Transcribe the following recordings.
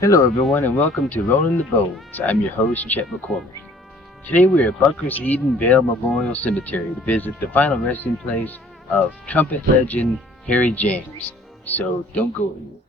Hello, everyone, and welcome to Rollin the Bones. I'm your host, Chet McCormick. Today we are at Bucker's Eden Vale Memorial Cemetery to visit the final resting place of trumpet legend Harry James. So don't go anywhere.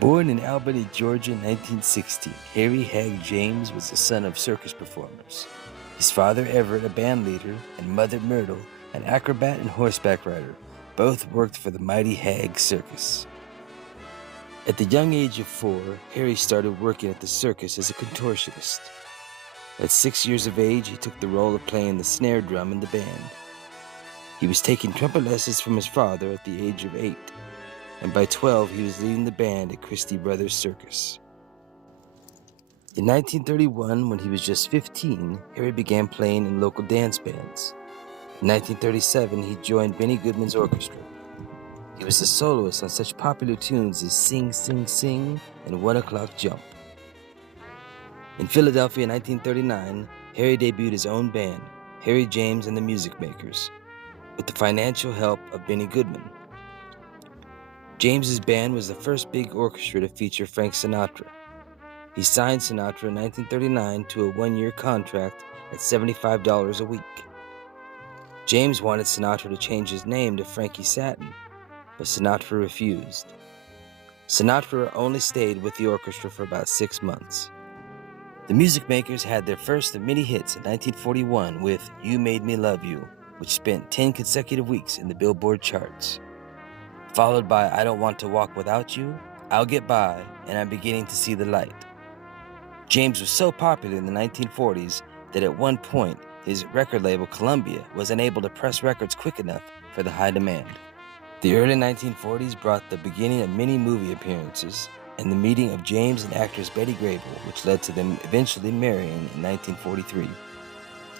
Born in Albany, Georgia in 1960, Harry Hag James was the son of circus performers. His father, Everett, a band leader, and mother, Myrtle, an acrobat and horseback rider, both worked for the mighty Hag Circus. At the young age of 4, Harry started working at the circus as a contortionist. At 6 years of age, he took the role of playing the snare drum in the band. He was taking trumpet lessons from his father at the age of 8. And by 12, he was leading the band at Christie Brothers Circus. In 1931, when he was just 15, Harry began playing in local dance bands. In 1937, he joined Benny Goodman's orchestra. He was a soloist on such popular tunes as Sing, Sing, Sing and 1 O'Clock Jump. In Philadelphia in 1939, Harry debuted his own band, Harry James and the Music Makers, with the financial help of Benny Goodman. James's band was the first big orchestra to feature Frank Sinatra. He signed Sinatra in 1939 to a 1-year contract at $75 a week. James wanted Sinatra to change his name to Frankie Satin, but Sinatra refused. Sinatra only stayed with the orchestra for about 6 months. The Music Makers had their first of many hits in 1941 with You Made Me Love You, which spent 10 consecutive weeks in the Billboard charts. Followed by I Don't Want to Walk Without You, I'll Get By, and I'm Beginning to See the Light. James was so popular in the 1940s that at one point, his record label Columbia was unable to press records quick enough for the high demand. The early 1940s brought the beginning of many movie appearances and the meeting of James and actress Betty Grable, which led to them eventually marrying in 1943.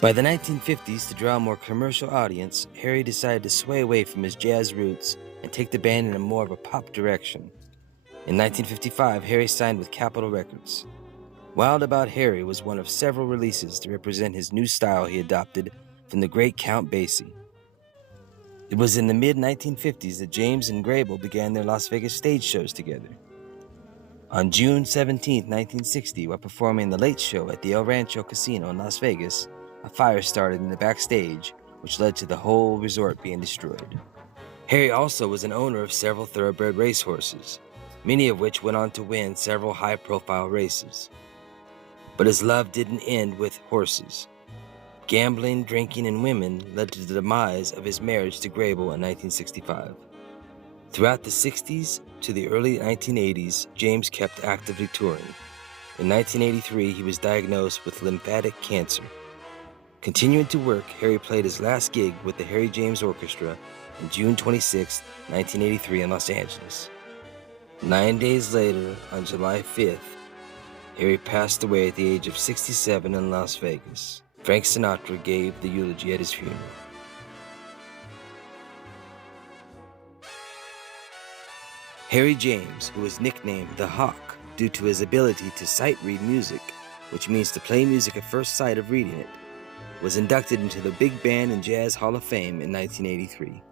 By the 1950s, to draw a more commercial audience, Harry decided to sway away from his jazz roots and take the band in a more of a pop direction. In 1955, Harry signed with Capitol Records. Wild About Harry was one of several releases to represent his new style he adopted from the great Count Basie. It was in the mid-1950s that James and Grable began their Las Vegas stage shows together. On June 17, 1960, while performing The Late Show at the El Rancho Casino in Las Vegas, a fire started in the backstage, which led to the whole resort being destroyed. Harry also was an owner of several thoroughbred racehorses, many of which went on to win several high-profile races. But his love didn't end with horses. Gambling, drinking, and women led to the demise of his marriage to Grable in 1965. Throughout the 60s to the early 1980s, James kept actively touring. In 1983, he was diagnosed with lymphatic cancer. Continuing to work, Harry played his last gig with the Harry James Orchestra on June 26, 1983 in Los Angeles. 9 days later, on July 5th, Harry passed away at the age of 67 in Las Vegas. Frank Sinatra gave the eulogy at his funeral. Harry James, who was nicknamed the Hawk due to his ability to sight-read music, which means to play music at first sight of reading it, was inducted into the Big Band and Jazz Hall of Fame in 1983.